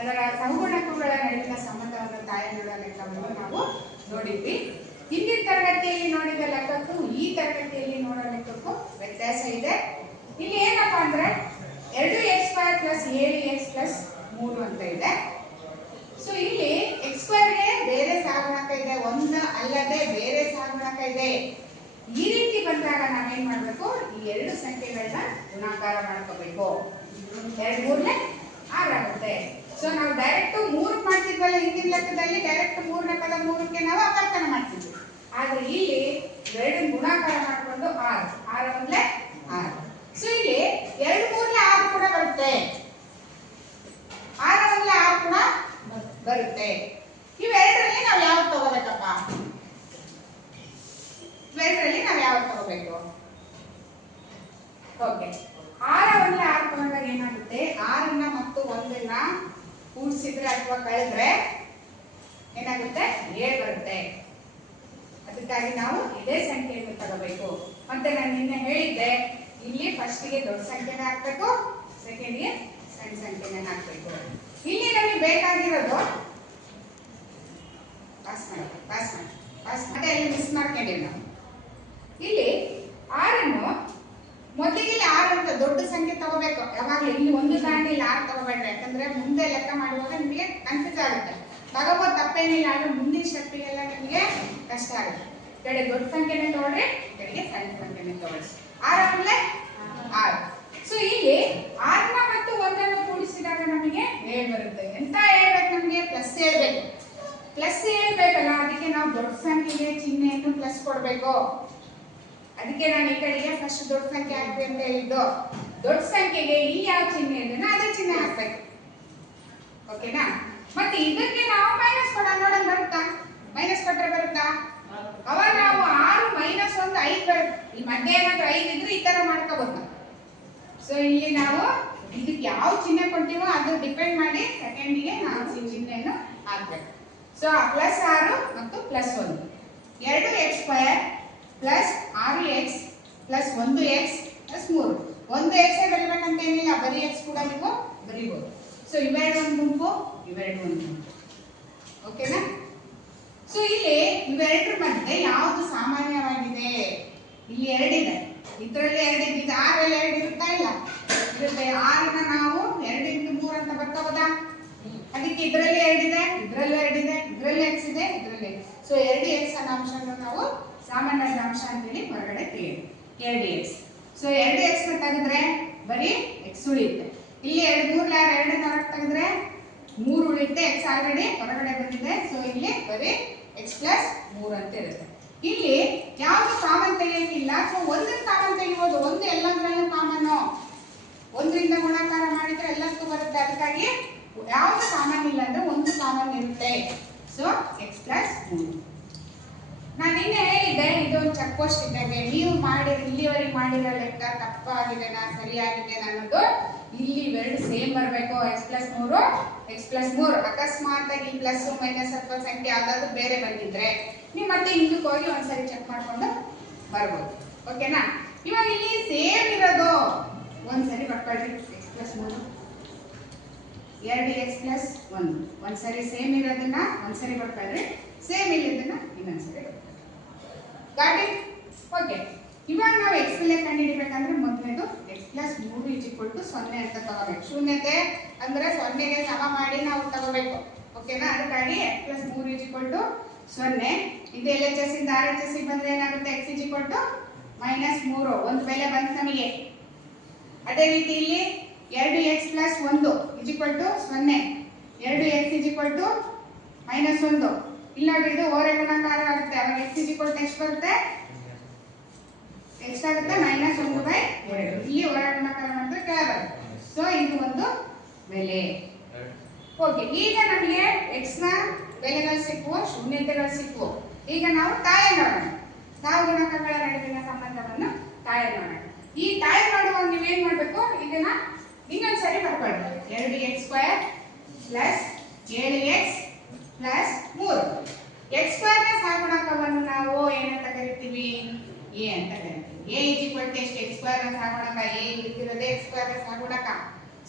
ಅದರ ಸಂಗುಣಕಗಳ ನಡುವಿನ ಸಂಬಂಧವನ್ನು ತಾಯಂದಿರ ಲೆಕ್ಕವನ್ನು ನಾವು ನೋಡಿದ್ವಿ. ಹಿಂದಿನ ತರಗತಿಯಲ್ಲಿ ನೋಡಿದ ಲೆಕ್ಕಕ್ಕೂ ಈ ತರಗತಿಯಲ್ಲಿ ನೋಡೋ ಲೆಕ್ಕಕ್ಕೂ ವ್ಯತ್ಯಾಸ ಇದೆ. ಇಲ್ಲಿ ಏನಪ್ಪಾ ಅಂದ್ರೆ ಎರಡು ಎಕ್ಸ್ ಸ್ಕ್ವೇರ್ ಪ್ಲಸ್ ಏಳು ಎಕ್ಸ್ ಪ್ಲಸ್ ಮೂರು ಅಂತ ಇದೆ. ಸೊ ಇಲ್ಲಿ ಎಕ್ಸ್ ಸ್ಕ್ವೇರ್ಗೆ ಬೇರೆ ಸಾಗುಣಕ ಇದೆ, ಒಂದು ಅಲ್ಲದೆ ಬೇರೆ ಸಾಗುಣಕ ಇದೆ. ಈ ರೀತಿ ಬಂದಾಗ ನಾವೇನ್ ಮಾಡ್ಬೇಕು? ಈ ಎರಡು ಸಂಖ್ಯೆಗಳನ್ನ ಗುಣಾಕಾರ ಮಾಡ್ಕೋಬೇಕು. ಎರಡು ಮೂರನೇ ಆರಾಗುತ್ತೆ ಸೊ ನಾವು ಡೈರೆಕ್ಟ್ ಮೂರಕ್ಕೆ ಮಾಡ್ತಿದ್ವಲ್ಲ ಹಿಂದಿನ ಲೆಕ್ಕದಲ್ಲಿ ಡೈರೆಕ್ಟ್ ಮೂರನೇ ಪದ ಮೂರಕ್ಕೆ ನಾವು ಅಪರ್ತನ ಮಾಡ್ತಿದ್ವಿ. ಆದ್ರೆ ಇಲ್ಲಿ ಎರಡು ಗುಣಾಕಾರ ಮಾಡಿಕೊಂಡು ಆರು. ಆರು ಒಂದ್ಲೆ ಆರು. ಸೊ ಇಲ್ಲಿ ಎರಡು ಮೂರನೇ ಆರು ಕೂಡ ಬರುತ್ತೆ. ಆರು ಒಂದ್ಲೆ ಆರು ಕೂಡ ಬರುತ್ತೆ. ಇವೆರಡರಲ್ಲಿ ನಾವು ಯಾವ್ದು ತಗೋಬೇಕಪ್ಪ? ಇವೆರಡರಲ್ಲಿ ನಾವು ಯಾವ್ದು ತಗೋಬೇಕು? ಓಕೆ ಆರ ಒಂದ್ಲೆ ಆರು ತಗೊಂಡಾಗ ಏನಾಗುತ್ತೆ? ಆರನ್ನ ಮತ್ತು ಒಂದನ್ನ ಕೂಡಿಸಿದ್ರೆ ಅಥವಾ ಕಳೆದ್ರೆ ಏನಾಗುತ್ತೆ? ಏಳು ಬರುತ್ತೆ. ಅದಕ್ಕಾಗಿ ನಾವು ಇದೇ ಸಂಖ್ಯೆಯನ್ನು ತಗೋಬೇಕು. ಮತ್ತೆ ನಾನು ನಿನ್ನೆ ಹೇಳಿದ್ದೆ, ಇಲ್ಲಿ ಫಸ್ಟಿಗೆ ದೊಡ್ಡ ಸಂಖ್ಯೆನ ಹಾಕ್ಬೇಕು ಸೆಕೆಂಡ್ಗೆ ಸಣ್ಣ ಸಂಖ್ಯೆನ ಹಾಕ್ಬೇಕು. ಇಲ್ಲಿ ನಮಗೆ ಬೇಕಾಗಿರೋದು ಪಾಸ್ ಮಾಡಿ ಪಾಸ್ ಮಾಡಿ ಪಾಸ್ ಮಾಡಿ ಅಲ್ಲಿ ಮಿಸ್ ಮಾಡ್ಕೊಂಡಿವಿ ನಾವು ಇಲ್ಲಿ ಆರನ್ನು ಮೊದಲಿಗೆ ಇಲ್ಲಿ ದೊಡ್ಡ ಸಂಖ್ಯೆ ತಗೋಬೇಕು. ಯಾವಾಗಲೂ ಇಲ್ಲಿ ಒಂದು ದಾಂಡಿಲಿ ಆರು ತಗೋಬೇಡ್ರಿ? ಯಾಕಂದ್ರೆ ಮುಂದೆ ಲೆಕ್ಕ ಮಾಡುವಾಗ ನಿಮಗೆ ಕನ್ಫ್ಯೂಸ್ ಆಗುತ್ತೆ. ತಗೋಬೋದು, ತಪ್ಪೇನಿಲ್ಲ, ಆದ್ರೆ ಮುಂದಿನ ಸ್ಟೆಪ್ಪಿಗೆಲ್ಲ ನಿಮಗೆ ಕಷ್ಟ ಆಗುತ್ತೆ. ಕಡೆ ದೊಡ್ಡ ಸಂಖ್ಯೆನೇ ತಗೊಳ್ರಿ ಕಡೆಗೆ ಸಣ್ಣ ಸಂಖ್ಯೆನೇ ತಗೊಳ್ಳಿ ಆರು ಆಮೇಲೆ ಆರು. ಸೊ ಇಲ್ಲಿ ಆರ್ನ ಮತ್ತು ಒಂದನ್ನು ಕೂಡಿಸಿದಾಗ ನಮಗೆ ಏಳು ಬರುತ್ತೆ. ಎಂತ ಹೇಳ್ಬೇಕು ನಮಗೆ? ಪ್ಲಸ್ ಹೇಳ್ಬೇಕು ಪ್ಲಸ್ ಹೇಳ್ಬೇಕಲ್ಲ ಅದಕ್ಕೆ ನಾವು ದೊಡ್ಡ ಸಂಖ್ಯೆಗೆ ಚಿಹ್ನೆಯನ್ನು ಪ್ಲಸ್ ಕೊಡಬೇಕು. ಅದಕ್ಕೆ ನಾನು ಈ ಕಡೆಗೆ ಫಸ್ಟ್ ದೊಡ್ಡ ಸಂಖ್ಯೆ ಹಾಕ್ಬೇಕು ಅಂತ ಹೇಳಿದ್ದು. ದೊಡ್ಡ ಸಂಖ್ಯೆಗೆ ಈ ಯಾವ ಚಿಹ್ನೆ ಅಂದ್ರೆ ಅದೇ ಚಿಹ್ನೆ ಹಾಕ್ಬೇಕು. ಓಕೆನಾ ಮತ್ತೆ ಇದಕ್ಕೆ ನಾವು ಮೈನಸ್ ಕೊಡ ನೋಡೋಣ ಬರುತ್ತಾ? ಮೈನಸ್ ಕೊಟ್ರೆ ಬರುತ್ತಾ? ಅವಾಗ ನಾವು ಆರು ಮೈನಸ್ ಒಂದು ಐದು ಬರುತ್ತೆ ಈ ಮಧ್ಯೆ ಏನಾದ್ರು ಐದು ಇದ್ರೆ ಈ ತರ ಮಾಡ್ಕೋಬಹುದು. ಸೊ ಇಲ್ಲಿ ನಾವು ಇದಕ್ಕೆ ಯಾವ ಚಿಹ್ನೆ ಕೊಡ್ತೀವೋ ಅದು ಡಿಪೆಂಡ್ ಮಾಡಿ ಸೆಕೆಂಡಿಗೆ ನಾವು ಚಿಹ್ನೆಯನ್ನು ಹಾಕ್ಬೇಕು. ಸೊ ಪ್ಲಸ್ ಆರು ಮತ್ತು ಪ್ಲಸ್ ಒಂದು. ಎರಡು ಎಕ್ಸ್ ಪ್ಲಸ್ ಆರು ಎಕ್ಸ್ ಪ್ಲಸ್ ಒಂದು ಎಕ್ಸ್ ಪ್ಲಸ್ ಮೂರು. ಒಂದು ಎಕ್ಸೇ ಬರಿಬೇಕಂತ ಏನಿಲ್ಲ, ಬರೀ ಎಕ್ಸ್ ಕೂಡ ನೀವು ಬರಿಬೋದು. ಸೊ ಇವೆರಡು ಒಂದು ಗುಂಪು, ಇವೆರಡು ಒಂದು ಗುಂಪು. ಓಕೆನಾ ಸೊ ಇಲ್ಲಿ ಇವೆರಡರ ಮಧ್ಯೆ ಯಾವುದು ಸಾಮಾನ್ಯವಾಗಿದೆ? ಇಲ್ಲಿ ಎರಡಿದೆ. ಇದರಲ್ಲಿ ಎರಡಿದೆ. ಇದು ಆರಲ್ಲಿ ಎರಡು ಇರುತ್ತಾ ಇಲ್ಲ? ಇರುತ್ತೆ. ಆರನ್ನ ನಾವು ಎರಡು ಮೂರು ಅಂತ ಬರ್ಕೋಬೋದಾ ಅದಕ್ಕೆ ಇದರಲ್ಲಿ ಎರಡಿದೆ ಇದರಲ್ಲಿ ಎರಡಿದೆ, ಇದರಲ್ಲಿ ಎಕ್ಸ್ ಇದೆ, ಇದರಲ್ಲಿ ಸೊ ಎರಡು ಎಕ್ಸ್ ಅನ್ನೋ ಅಂಶವನ್ನು ನಾವು ಸಾಮಾನ್ಯದ ಅಂಶ ಅಂತೇಳಿ ಹೊರಗಡೆ ತೆಗೆಯಿರಿ ಎರಡು ಎಕ್ಸ್ ಸೊ ಎರಡು ಎಕ್ಸ್ ತೆಗೆದ್ರೆ ಬರೀ ಎಕ್ಸ್ ಉಳಿಯುತ್ತೆ. ಇಲ್ಲಿ ಎರಡು ಮೂರು ಲ್ಯಾರ್ ಎರಡು ನಾಲ್ಕು ತೆಗೆದ್ರೆ ಮೂರು ಉಳಿಯುತ್ತೆ. ಎಕ್ಸ್ ಆಲ್ರೆಡಿ ಹೊರಗಡೆ ಬಂದಿದೆ. ಸೊ ಇಲ್ಲಿ ಬರೀ ಎಕ್ಸ್ ಪ್ಲಸ್ ಮೂರು ಅಂತ ಇರುತ್ತೆ. ಇಲ್ಲಿ ಯಾವುದು ಕಾಮನ್ ತೆಗೆಯೋಕ್ಕಿಲ್ಲ ಸೊ ಒಂದನ್ನು ಕಾಮನ್ ತೆಗಿಬೋದು ಒಂದು ಎಲ್ಲದರಲ್ಲೂ ಕಾಮನ್ನು ಒಂದರಿಂದ ಗುಣಾಕಾರ ಮಾಡಿದ್ರೆ ಎಲ್ಲದಕ್ಕೂ ಬರುತ್ತೆ. ಅದಕ್ಕಾಗಿ ಯಾವುದು ಕಾಮನ್ ಇಲ್ಲ ಅಂದ್ರೆ ಒಂದು ಕಾಮನ್ ಇರುತ್ತೆ. ಸೊ ಎಕ್ಸ್ ಪ್ಲಸ್ ಮೂರು. ನಾನು ನಿನ್ನೆ ಒಂದು ಚೆಕ್ ಪೋಸ್ಟ್ ಇದ್ದಂಗೆ ನೀವು ಮಾಡಿ ಇಲ್ಲಿವರೆಗೆ ಮಾಡಿರೋ ಲೆಕ್ಕ ತಪ್ಪಾಗಿದೆನಾ ಸರಿಯಾಗಿದೆನಾ ಅನ್ನೋದು ಇಲ್ಲಿ ಇವೆರಡು ಸೇಮ್ ಬರಬೇಕು. ಎಕ್ಸ್ ಪ್ಲಸ್ ಮೂರು ಎಕ್ಸ್ ಪ್ಲಸ್ ಮೂರು. ಅಕಸ್ಮಾತ್ ಆಗಿ ಪ್ಲಸ್ ಮೈನಸ್ ಅಥವಾ ಸಂಖ್ಯೆ ಯಾವ್ದಾದ್ರು ಬೇರೆ ಬಂದಿದ್ರೆ ನೀವು ಮತ್ತೆ ಹಿಂದಕ್ಕೆ ಹೋಗಿ ಒಂದ್ಸರಿ ಚೆಕ್ ಮಾಡ್ಕೊಂಡು ಬರ್ಬೋದು. ಓಕೆನಾ ಇವಾಗ ಇಲ್ಲಿ ಸೇಮ್ ಇರೋದು. ಒಂದ್ಸರಿ ಬರ್ಕೊಳ್ರಿ ಎಕ್ಸ್ ಪ್ಲಸ್ ಮೂರು. ಎರಡು ಎಕ್ಸ್ ಪ್ಲಸ್ ಒಂದು. ಒಂದ್ಸರಿ ಸೇಮ್ ಇರೋದನ್ನ ಒಂದ್ಸರಿ ಬರ್ಕೊಳ್ರಿ ಸೇಮ್ ಇಲ್ಲದನ್ನ ಇನ್ನೊಂದ್ಸರಿ ಗಾಟ್ ಇಟ್ ಓಕೆ ಇವಾಗ ನಾವು ಎಕ್ಸ್ ಬೆಲೆ ಕಂಡುಹಿಡಿಬೇಕಂದ್ರೆ ಮೊದಲನೇದು ಎಕ್ಸ್ ಪ್ಲಸ್ ಮೂರು ಇಸ್ ಕೊಟ್ಟು ಸೊನ್ನೆ ಅಂತ ತಗೋಬೇಕು. ಶೂನ್ಯತೆ ಅಂದ್ರೆ ಸೊನ್ನೆಗೆ ಸಮ ಮಾಡಿ ನಾವು ತಗೋಬೇಕು. ಓಕೆನಾ ಅದಕ್ಕಾಗಿ ಎಕ್ಸ್ ಪ್ಲಸ್ ಮೂರು ಇಸ್ ಈಕ್ವಲ್ ಟು ಸೊನ್ನೆ. ಇದು ಎಲ್ ಎಚ್ ಎಸ್ ಇಂದ ಆರ್ ಎಚ್ ಎಸ್ ಬಂದ್ರೆ ಏನಾಗುತ್ತೆ? X is equal to minus ಮೂರು. ಒಂದು ಬೆಲೆ ಬಂತು ನಮಗೆ. ಅದೇ ರೀತಿ ಇಲ್ಲಿ ಎರಡು ಎಕ್ಸ್ ಪ್ಲಸ್ ಒಂದು ಇಸ್ ಕೊಟ್ಟು ಸೊನ್ನೆ. ಎರಡು x is equal to minus ಒಂದು. ಇಲ್ಲ ನೋಡ್ರಿ ಇದು ಓರೆ ಕಾರ್ಯ ಆಗುತ್ತೆ. ಎಕ್ಸ್ ಈಕ್ವಲ್ ಟು ಎಷ್ಟು ಬರುತ್ತೆ. ಎಷ್ಟಾಗುತ್ತೆ ಮೈನಸ್ ಒಂದು ಬೈ ಇಲ್ಲಿ ಹೊರ ಗುಣಾಕಾರ ಮಾಡಿದ್ರೆ ಕೆಳ ಬರುತ್ತೆ ಸೊ ಇದು ಒಂದು ಬೆಲೆ. ಓಕೆ ಈಗ ನಮಗೆ ಎಕ್ಸ್ನ ಬೆಲೆಗಳು ಸಿಕ್ಕುವ ಶೂನ್ಯತೆಗಳು ಸಿಕ್ಕುವ ಈಗ ನಾವು ತಾಯ ಮಾಡೋಣ. ನಾವು ಗುಣಕಗಳ ನಡುವಿನ ಸಂಬಂಧವನ್ನು ತಾಯ ಮಾಡೋಣ. ಈ ತಾಯ ನೀವು ನೀವೇನ್ ಮಾಡ್ಬೇಕು? ಇದನ್ನ ಇನ್ನೊಂದ್ಸರಿ ಬರ್ಕೊಳ್ಳಿ ಎರಡು ಎಕ್ಸ್ ಸ್ಕ್ವೇರ್ ಪ್ಲಸ್ ಏಳು ಎಕ್ಸ್ ಪ್ಲಸ್ ಮೂರು ಎಕ್ಸ್ ಸ್ಕ್ವೇರ್ನ ಸಹಗುಣಕವನ್ನು ನಾವು ಏನಂತ ಕರಿತೀವಿ? ಎ ಅಂತ ಕರಿತೀವಿ. ಎ ಇಸ್ ಈಕ್ವಲ್ ಟು ಎಷ್ಟು? ಎಕ್ಸ್ ಸ್ಕ್ವೇರ್ನ ಸಹಗುಣಕ ಎ ಇಲ್ಲಿರೋದೇ ಎಕ್ಸ್ ಸ್ಕ್ವೇರ್ನ ಸಹಗುಣಕ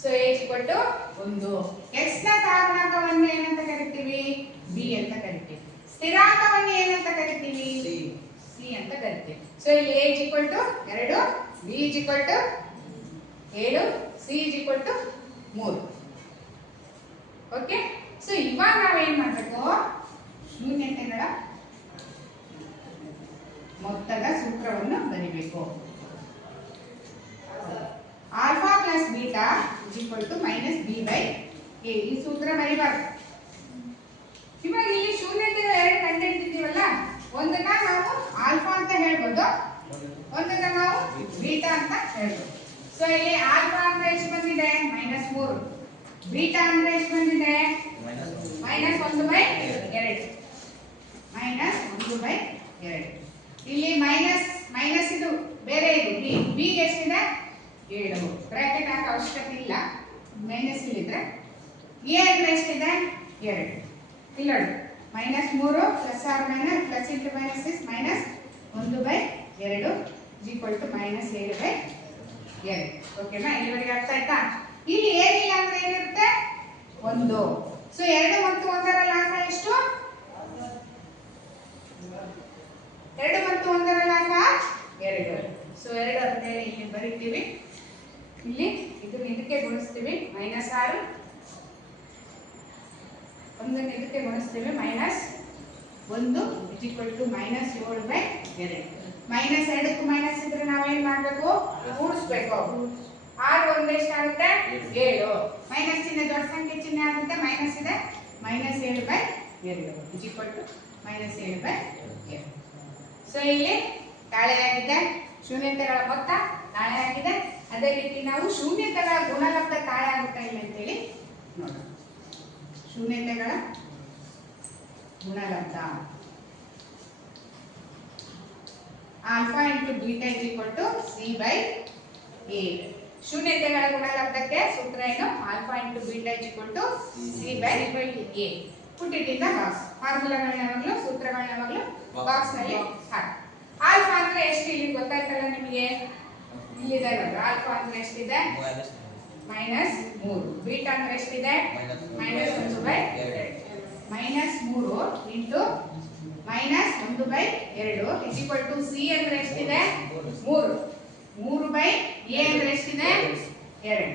ಸೊ ಇಕ್ವಲ್ ಟು ಒಂದು. ಎಕ್ಸ್ನ ಸಹಗುಣಕವನ್ನು ಏನಂತ ಕರಿತೀವಿ? ಬಿ ಅಂತ ಕರಿತೀವಿ. ಸ್ಥಿರಾಂಕವನ್ನು ಏನಂತ ಕರಿತೀವಿ? ಸಿ ಅಂತ ಕರಿತೀವಿ. ಸೊ ಇಲ್ಲಿ ಎ ಇಕ್ವಲ್ ಟು ಎರಡು ಬಿ ಇಸ್ ಇಕ್ವಲ್ ಟು ಏಳು ಸಿ ಇಸ್ ಇಕ್ವಲ್ ಟು ಮೂರು. ಓಕೆ ಸೊ ಇವಾಗ ನಾವೇನ್ ಮಾಡಬೇಕು? ಶೂನ್ಯತೆಗಳ ಮೊತ್ತದ ಸೂತ್ರವನ್ನು ಬರಿಬೇಕು. Alpha plus beta is equal to minus b by a. ಈ ಸೂತ್ರ ಬರಿಬಾರ್ದು. ಇವಾಗ ಇಲ್ಲಿ ಶೂನ್ಯತೆಗಳು ಎರಡು ಕಂಡಿಡ್ತಿದ್ದೀವಲ್ಲ ಒಂದನ್ನ ನಾವು ಆಲ್ಫಾ ಅಂತ ಹೇಳ್ಬೋದು, ಒಂದನ್ನ ನಾವು ಬೀಟಾ ಅಂತ ಹೇಳ್ಬೋದು. ಸೊ ಇಲ್ಲಿ ಆಲ್ಫಾ ಅಂತ ಎಷ್ಟು ಬಂದಿದೆ? ಮೈನಸ್ ಮೂರು. ಬೀಟಾ ಅಂದ್ರೆ ಎಷ್ಟು ಬಂದಿದೆ. ಮೈನಸ್ ಒಂದು. ಬೈ ಎರಡು. ಮೈನಸ್ ಒಂದು ಬೈ ಎರಡು. ಇಲ್ಲಿ ಮೈನಸ್ ಮೈನಸ್ ಇದು ಬೇರೆ ಇದು. ಬಿ ಬಿಗೆ ಎಷ್ಟಿದೆ? ಏಳು. ಬ್ರಾಕೆಟ್ ಹಾಕೋ ಅವಶ್ಯಕತೆ ಇಲ್ಲ. ಮೈನಸ್ ಇಲ್ಲಿದ್ರೆ ಎ ಅಂದ್ರೆ ಎಷ್ಟಿದೆ? ಎರಡು. ಇಲ್ಲ ಮೈನಸ್ ಮೂರು plus or minus plus into minus is minus ಒಂದು ಬೈ ಎರಡು ಈಕ್ವಲ್ ಟು ಮೈನಸ್ ಏಳು ಬೈ ಎರಡು. ಓಕೆನಾ ಇಲ್ಲಿವರೆಗೆ ಅರ್ಥ ಆಯ್ತಾ ಇಲ್ಲಿ ಏನಿಲ್ಲ ಅಂದ್ರೆ ಏನಿರುತ್ತೆ? ಒಂದು. ಸೊ ಎರಡು ಮತ್ತು ಒಂದರ ಲಾಭ ಎಷ್ಟು? ಎರಡು ಮತ್ತು ಒಂದರ ಲಾಭ ಎರಡು. ಸೊ ಎರಡು ಅಂತ ಹೇಳಿ ಇಲ್ಲಿ ಬರಿತೀವಿ. ಇಲ್ಲಿ ಇದನ್ನ ಇದಕ್ಕೆ ಗುಣಿಸ್ತೀವಿ. ಮೈನಸ್ ಆರು. ಒಂದನ್ನು ಇದಕ್ಕೆ ಗುಣಿಸ್ತೀವಿ. ಮೈನಸ್ ಒಂದು ಇಸ್ ಈಕ್ವಲ್ ಟು ಮೈನಸ್ ಏಳು ಬೈ ಎರಡು. ಮೈನಸ್ ಎರಡಕ್ಕೂ ಮೈನಸ್ ಇದ್ರೆ ನಾವೇನ್ ಮಾಡ್ಬೇಕು? ಕೂಡಿಸ್ಬೇಕು ಆರು ಒಂದು ಎಷ್ಟಾಗುತ್ತೆ ಏಳು. ಮೈನಸ್ ಚಿಹ್ನೆ ದೊಡ್ಡ ಸಂಖ್ಯೆ ಚಿಹ್ನೆ ಆಗುತ್ತೆ. ಮೈನಸ್ ಇದೆ. ಮೈನಸ್ ಏಳು ಬೈ ಎರಡು. ಇಸ್ ಈಕ್ವಲ್ ಟು ಮೈನಸ್ ಏಳು ಬೈ ಎರಡು. ಸೊ ಇಲ್ಲಿ ತಾಳೆಯಾಗಿದೆ ಶೂನ್ಯತೆಗಳ ಮೊತ್ತ ತಾಳೆಯಾಗಿದೆ ಅದೇ ರೀತಿ ನಾವು ಶೂನ್ಯತೆಗಳ ಗುಣಲಬ್ಧ ತಾಳೆ ಆಗುತ್ತಾ ಇಲ್ಲ ಅಂತೇಳಿ ನೋಡೋಣ. ಶೂನ್ಯತೆಗಳ ಗುಣಲಬ್ಧ. Alpha into beta is equal to c by a ಶೂನ್ಯತೆಗಳ ಗುಣಲಬ್ಧಕ್ಕೆ ಸೂತ್ರ ಏನು? Alpha into beta is equal to c by by a put it in the box ಫಾರ್ಮುಲಾಗಳನ್ನ ಯಾವಾಗಲೂ ಸೂತ್ರಗಳನ್ನ ಯಾವಾಗಲೂ ಬಾಕ್ಸ್ನಲ್ಲಿ ಹಾಕಿ. ಆಲ್ಫಾ ಅಂದ್ರೆ ಎಷ್ಟು ಇಲ್ಲಿ ಗೊತ್ತಾಯ್ತಲ್ಲ ನಿಮಗೆ? ಇಲ್ಲಿದೆ ನೋಡ್ರಿ ಆಲ್ಫಾ ಅಂದ್ರೆ ಎಷ್ಟಿದೆ? ಮೈನಸ್ ಮೂರು. ಬೀಟಾ ಅಂದ್ರೆ ಎಷ್ಟಿದೆ? ಮೈನಸ್ ಒಂದು ಬೈ ಮೈನಸ್ ಮೂರು ಇಂಟು ಮೈನಸ್ ಒಂದು ಬೈ ಎರಡು. ಇಸ್ ಈಕ್ವಲ್ ಟು ಸಿ ಅಂದ್ರೆ ಎಷ್ಟಿದೆ? ಮೂರು. ಮೂರು ಬೈ ಎ ಅಂದ್ರೆ ಎಷ್ಟಿದೆ? ಎರಡು.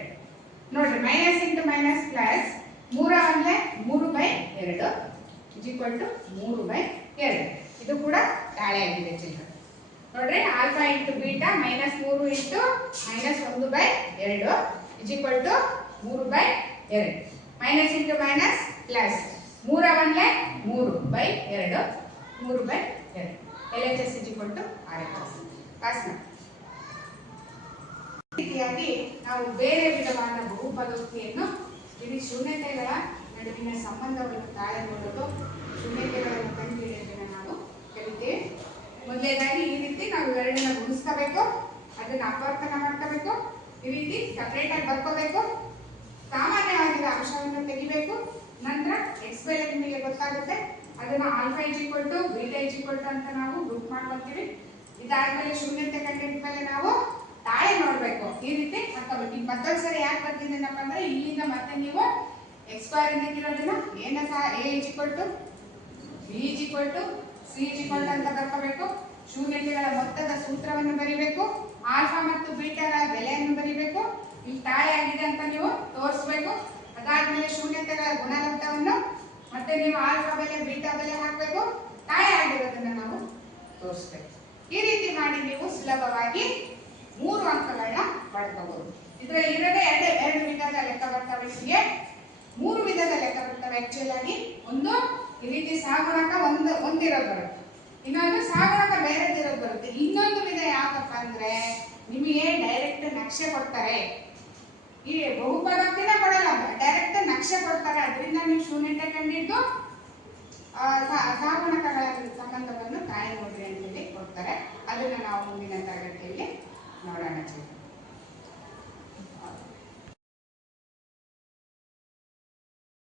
ನೋಡ್ರಿ ಮೈನಸ್ ಇಂಟು ಮೈನಸ್ ಪ್ಲಸ್ ಮೂರ ಅಂದ್ರೆ ಮೂರು ಬೈ ಎರಡು ಇಸ್ ಟು ಮೂರು ಬೈ ಎರಡು. ಇದು ಕೂಡ ತಾಳೆ ಆಗಿದೆ ಚಿಲ್ಡ್ರನ್ ನೋಡ್ರಿ ಆಲ್ಫಾ ಇಂಟು ಬೀಟಾ ಮೈನಸ್ ಮೂರು ಇಂಟು ಮೈನಸ್ ಒಂದು ಬೈ ಎರಡು ಇಸ್ ಟು ಮೂರು ಬೈ ಎರಡು. ಮೈನಸ್ ಇಂಟು ಮೈನಸ್ ಪ್ಲಸ್ ಮೂರ ಒಂದ್ಲೆ ಮೂರು ಬೈ ಎರಡು, ಮೂರು ಬೈ ಎರಡು. L H S is to R H S pass ರೀತಿಯಾಗಿ ನಾವು ಬೇರೆ ವಿಧವಾದ ಬಹುಪದೋಕ್ತಿಯನ್ನು ಇಲ್ಲಿ ಶೂನ್ಯತೆಗಳ ನಡುವಿನ ಸಂಬಂಧವನ್ನು ತಾಳೆ ನೋಡಲು ಶೂನ್ಯತೆಗಳನ್ನು ಕಂಡುಹಿಡಿಯೋದನ್ನು ನಾವು ಕಲಿತೇವೆ. ಮೊದಲನೇದಾಗಿ ಈ ರೀತಿ ನಾವು ಇವೆರಡನ್ನ ಗುಣಿಸ್ಕೋಬೇಕು, ಅದನ್ನ ಅಪವರ್ತನ ಮಾಡ್ಕೋಬೇಕು, ಈ ರೀತಿ ಸಪ್ರೇಟ್ ಆಗಿ ಬರ್ಕೋಬೇಕು. ಸಾಮಾನ್ಯವಾಗಿರೋ ಅಂಶವನ್ನು ತೆಗಿಬೇಕು. ನಂತರ ಎಕ್ಸ್ ಬೆಲೆ ನಿಮಗೆ ಗೊತ್ತಾಗುತ್ತೆ. ಅದನ್ನ ಆಲ್ಫಾ ಇಜ್ ಈಕ್ವಲ್ ಬೀಟಾ ಅಂತ ನಾವು ಗ್ರೂಪ್ ಮಾಡ್ಕೊತೀವಿ. ಇದಾದ್ಮೇಲೆ ಶೂನ್ಯತೆ ಕಂಡಿದ್ಮೇಲೆ ನಾವು ತಾಳೆ ನೋಡಬೇಕು. ಈ ರೀತಿ ಹಾಕೋಬೇಕು. ಈಗ ಮತ್ತೊಂದು ಸರಿ ಯಾಕೆ ಬರ್ತಿದ್ದೀನಪ್ಪ ಅಂದ್ರೆ ಇಲ್ಲಿಂದ ಮತ್ತೆ ನೀವು ಎಕ್ಸ್ಪೈರ್ ಇರೋದನ್ನ ಏನ ಸಹ ಎ ಇಜ್ ಕೊಟ್ಟು ಬಿ ಇಜ್ ಈಕ್ವಲ್ ಅಂತ ಬರ್ಕೋಬೇಕು. ಶೂನ್ಯತೆಗಳ ಮೊತ್ತದ ಸೂತ್ರವನ್ನು ಬರಿಬೇಕು. ಆಲ್ಫಾ ಮತ್ತು ಬೀಟಾರ ಬೆಲೆಯನ್ನು ಬರಿಬೇಕು. ಇಲ್ಲಿ ತಾಳೆ ಆಗಿದೆ ಅಂತ ನೀವು ತೋರಿಸ್ಬೇಕು. ಅದಾದ್ಮೇಲೆ ಶೂನ್ಯತೆಗಳ ಗುಣಲಬ್ಧವನ್ನು ಮತ್ತೆ ನೀವು ಆಲ್ಫಾ ಬೆಲೆ ಬೀಟಾ ಬೆಲೆ ಹಾಕಬೇಕು. ತಾಳೆ ಆಗಿರೋದನ್ನ ನಾವು ತೋರಿಸ್ಬೇಕು. ಈ ರೀತಿ ಮಾಡಿ ನೀವು ಸುಲಭವಾಗಿ ಮೂರು ಅಂಕಗಳನ್ನ ಪಡ್ಕೋಬಹುದು ಇದರಲ್ಲಿ ಇರೋದೇ ಎರಡು ಎರಡು ವಿಧದ ಲೆಕ್ಕ ಬರ್ತವೆ ನಿಮಗೆ. ಮೂರು ವಿಧದ ಲೆಕ್ಕ ಬರ್ತವೆ ಆಕ್ಚುಲ್ ಆಗಿ. ಒಂದು, ಈ ರೀತಿ ಸಾಗುಣಕ ಒಂದು, ಒಂದಿರೋದು ಬರುತ್ತೆ. ಇನ್ನೊಂದು ಸಾಗುಣಕ ಬೇರೆದಿರೋದು ಬರುತ್ತೆ. ಇನ್ನೊಂದು ವಿಧ ಯಾಕಪ್ಪ ಅಂದ್ರೆ, ನಿಮಗೆ ಡೈರೆಕ್ಟ್ ನಕ್ಷೆ ಕೊಡ್ತಾರೆ. ಈ ಬಹುಪದಕ್ಕಿನ ಕೊಡಲ್ಲ ಡೈರೆಕ್ಟ್ ನಕ್ಷೆ ಕೊಡ್ತಾರೆ. ಅದರಿಂದ ನೀವು ಶೂನ್ಯತೆ ಕಂಡಿದ್ದು ಸಹಗುಣಕಗಳ ಸಂಬಂಧವನ್ನು ತಾಯಿ ನೋಡ್ರಿ ಅಂತೇಳಿ ಕೊಡ್ತಾರೆ. ಅದನ್ನ ನಾವು ಮುಂದಿನ ತರಗತಿಯಲ್ಲಿ ನೋಡೋಣ